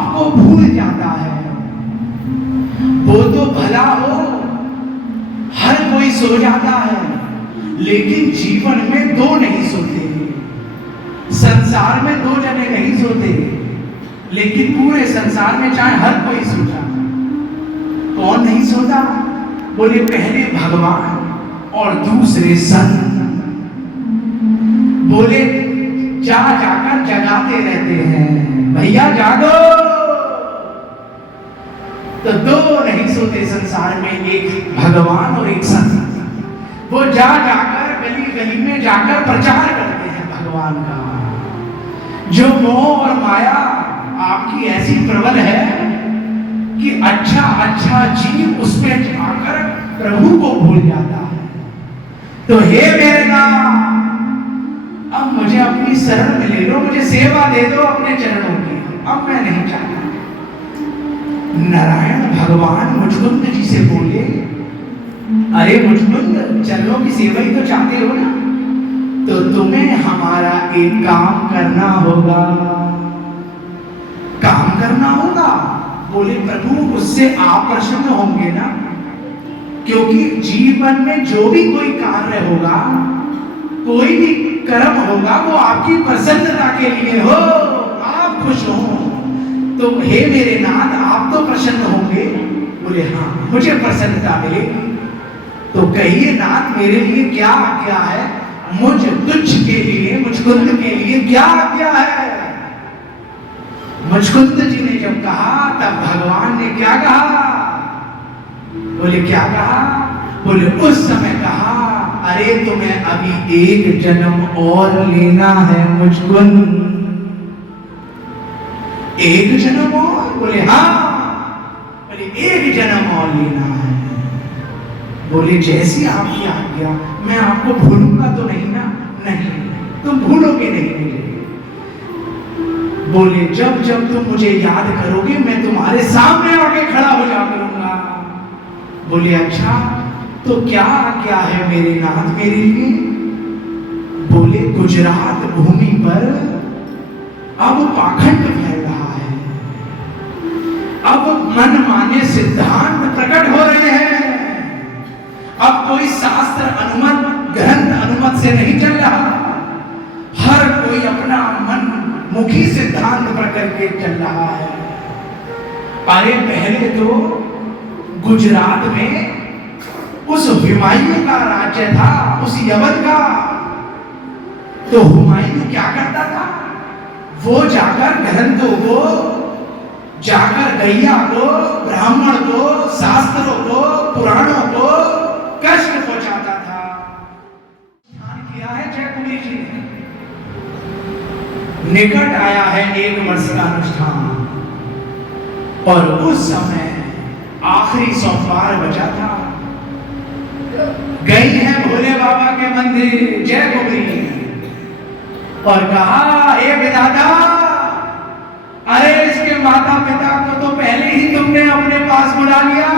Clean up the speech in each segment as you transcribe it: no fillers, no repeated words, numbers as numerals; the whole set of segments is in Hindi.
आपको भूल जाता है। वो तो भला हो, हर कोई सो जाता है, लेकिन जीवन में दो नहीं सोते। संसार में दो जने नहीं सोते, लेकिन पूरे संसार में चाहे हर कोई सो जाता। कौन नहीं सोता? बोले पहले भगवान और दूसरे संत। बोले जा जाकर जगाते रहते हैं, भैया जागो। तो दो नहीं सोते संसार में, एक भगवान और एक संत। वो जा जाकर गली गली में जाकर प्रचार करते हैं भगवान का। जो मोह और माया आपकी ऐसी प्रबल है कि अच्छा अच्छा जीव उसमें जाकर प्रभु को भूल जाता है। तो हे मेरे नाम, अब मुझे अपनी शरण में ले लो, मुझे सेवा दे दो अपने चरणों की, अब मैं नहीं चाहता। नारायण भगवान मुचकुंद जी से बोले, अरे मुचकुंद, चरणों की सेवा ही तो चाहते हो ना, तो तुम्हें हमारा एक काम करना होगा। काम करना होगा? बोले प्रभु, उससे आप प्रसन्न होंगे ना? क्योंकि जीवन में जो भी कोई कार्य होगा, कोई भी कर्म होगा, वो आपकी प्रसन्नता के लिए हो, आप खुश हो। तो हे मेरे नाथ, आप तो प्रसन्न होंगे? बोले हाँ, मुझे प्रसन्नता मिलेगी। तो कहिए नाथ, मेरे लिए क्या आज्ञा है? मुझ तुच्छ के लिए, मुचकुंद के लिए क्या आज्ञा है? मुचकुंद जी ने जब कहा, तब भगवान ने क्या कहा? बोले क्या कहा? बोले उस समय कहा, अरे तुम्हें अभी एक जन्म और लेना है मुचकुंद। एक जन्म और? बोले हाँ। बोले एक जन्म और लेना है। बोले जैसी आपकी आज्ञा, मैं आपको भूलूंगा तो नहीं ना? नहीं, तुम भूलोगे नहीं मुझे। बोले जब जब तुम मुझे याद करोगे, मैं तुम्हारे सामने आके खड़ा हो जा करूंगा। बोले अच्छा, तो क्या आज्ञा है मेरे नाथ मेरे लिए? बोले गुजरात भूमि पर अब पाखंड फैल रहा है, अब मनमाने सिद्धांत प्रकट हो रहे हैं। अब कोई शास्त्र अनुमत, ग्रंथ अनुमत से नहीं चल रहा। हर कोई अपना मन मुखी सिद्धांत प्रकट के चल रहा है। अरे पहले तो गुजरात में उस हुमायूं का राज्य था, उस यवन का। तो हुमायूं क्या करता था? वो जाकर ग्रंथों को, जाकर गैया को, ब्राह्मण को, शास्त्रों को, पुराणों को कष्ट पहुंचाता था। ध्यान किया है जयकुमारी जी ने। निकट आया है 1 वर्ष का अनुष्ठान, और उस समय आखिरी सोमवार बचा था। गई है भोले बाबा के मंदिर जयकुमारी और कहा, हे विधाता, अरे इसके माता पिता को तो पहले ही तुमने अपने पास बुला लिया।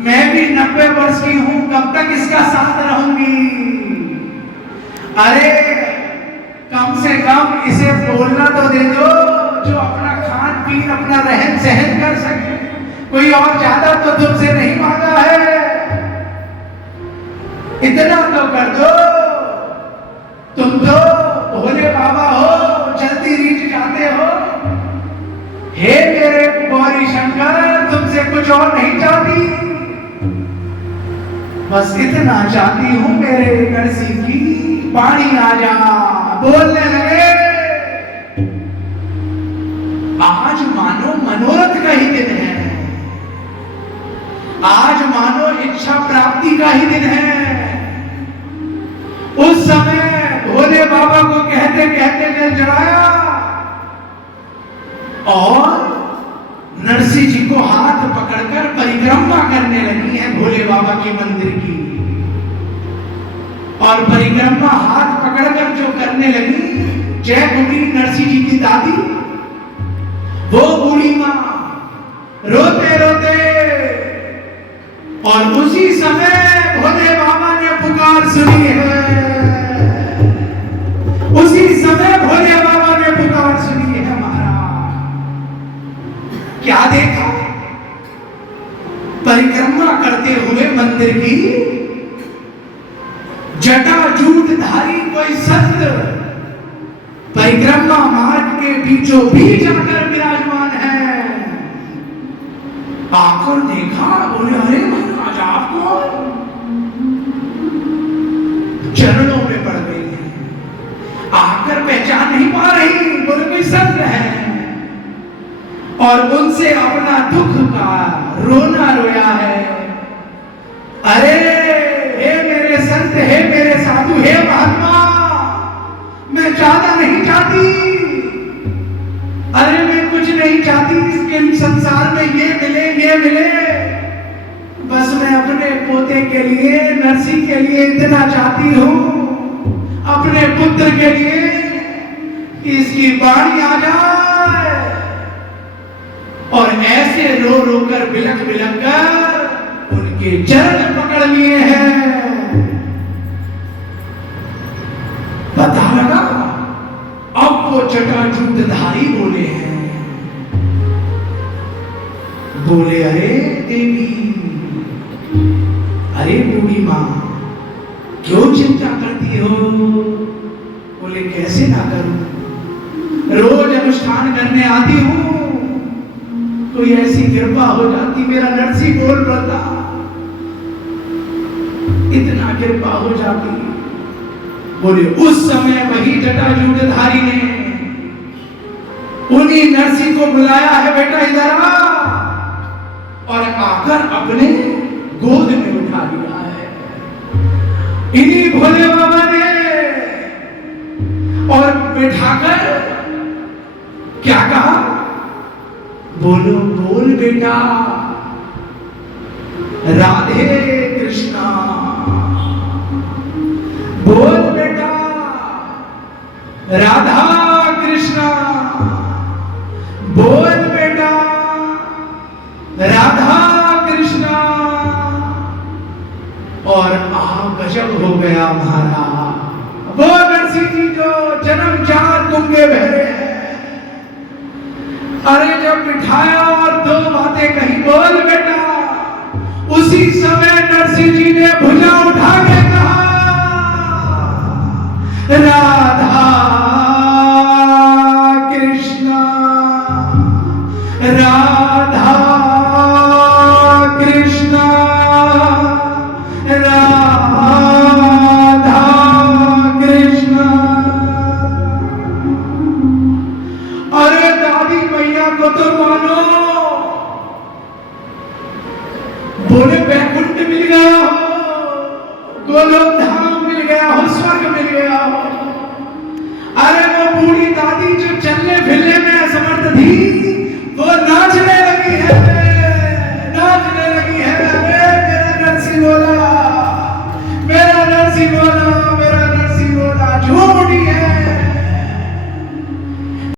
मैं भी 90 वर्ष की हूं, कब तक इसका साथ रहूंगी? अरे कम से कम इसे बोलना तो दे दो, जो अपना खान पीन, अपना रहन सहन कर सके। कोई और ज्यादा तो तुमसे नहीं मांगा है, इतना तो कर दो। तुम तो भोले बाबा हो, जल्दी रीझ जाते हो। हे मेरे गौरी शंकर, तुमसे कुछ और नहीं चाहती, बस इतना चाहती हूं मेरे नरसी की पानी आ जा। बोलने लगे, आज मानो मनोरथ का ही दिन है, आज मानो इच्छा प्राप्ति का ही दिन है। उस समय भोले बाबा को कहते कहते जल चढ़ाया और नरसी जी को हाथ पकड़कर परिक्रमा करने लगी है भोले बाबा के मंदिर की। और परिक्रमा हाथ पकड़कर जो करने लगी, जयकुमारी नरसी जी की दादी, वो बूढ़ी मां रोते रोते, और उसी समय भोले बाबा ने पुकार सुनी है। उसी समय भोले बाबा ने पुकार सुनी है महाराज। क्या देखा? परिक्रमा करते हुए मंदिर की जटाजूटधारी कोई संत परिक्रमा मार्ग के बीचों बीच आकर विराजमान है। आकर देखा, बोले अरे महाराज आप कौन? चरणों में पड़ गई है, आकर पहचान नहीं पा रही, बोले कोई संत है और उनसे अपना दुख का रोना रोया है। अरे हे मेरे संत, हे मेरे साधु, हे महात्मा, मैं ज्यादा नहीं चाहती, अरे मैं कुछ नहीं चाहती इसके संसार में ये मिले ये मिले, बस मैं अपने पोते के लिए, नरसी के लिए इतना चाहती हूं, अपने पुत्र के लिए कि इसकी बाणी आ जाए। और ऐसे रो रो कर बिलख बिलख कर उनके चरण पकड़ लिए हैं। पता लगा अब वो जटाजूटधारी बोले हैं, बोले अरे देवी, अरे बूढ़ी मां, क्यों चिंता करती हो? बोले कैसे ना करूं, रोज अनुष्ठान करने आती हूं, कोई ऐसी कृपा हो जाती, मेरा नरसी बोल पड़ता, इतना कृपा हो जाती। बोले उस समय वही जटाजूटधारी ने उन्हीं नरसी को बुलाया है, बेटा इधर आ, और आकर अपने गोद में उठा लिया है इन्हीं भोले बाबा ने, और बिठाकर क्या कहा? बोलो बोल बेटा राधे कृष्णा, बोल बेटा राधा कृष्णा, बोल बेटा राधा कृष्णा। और गजब हो गया हमारा, वो नरसी जी जो जन्म चार गुंगे बहरे हैं, अरे जब बिठाया और दो बातें कही, बोल बेटा, उसी समय नरसी जी ने भुजा उठा के कहा राधा कृष्णा, राधा कृष्णा, राधा कृष्णा। अरे दादी मैया को तो मानो बोले बैकुंठ मिल गया हो, गोलोक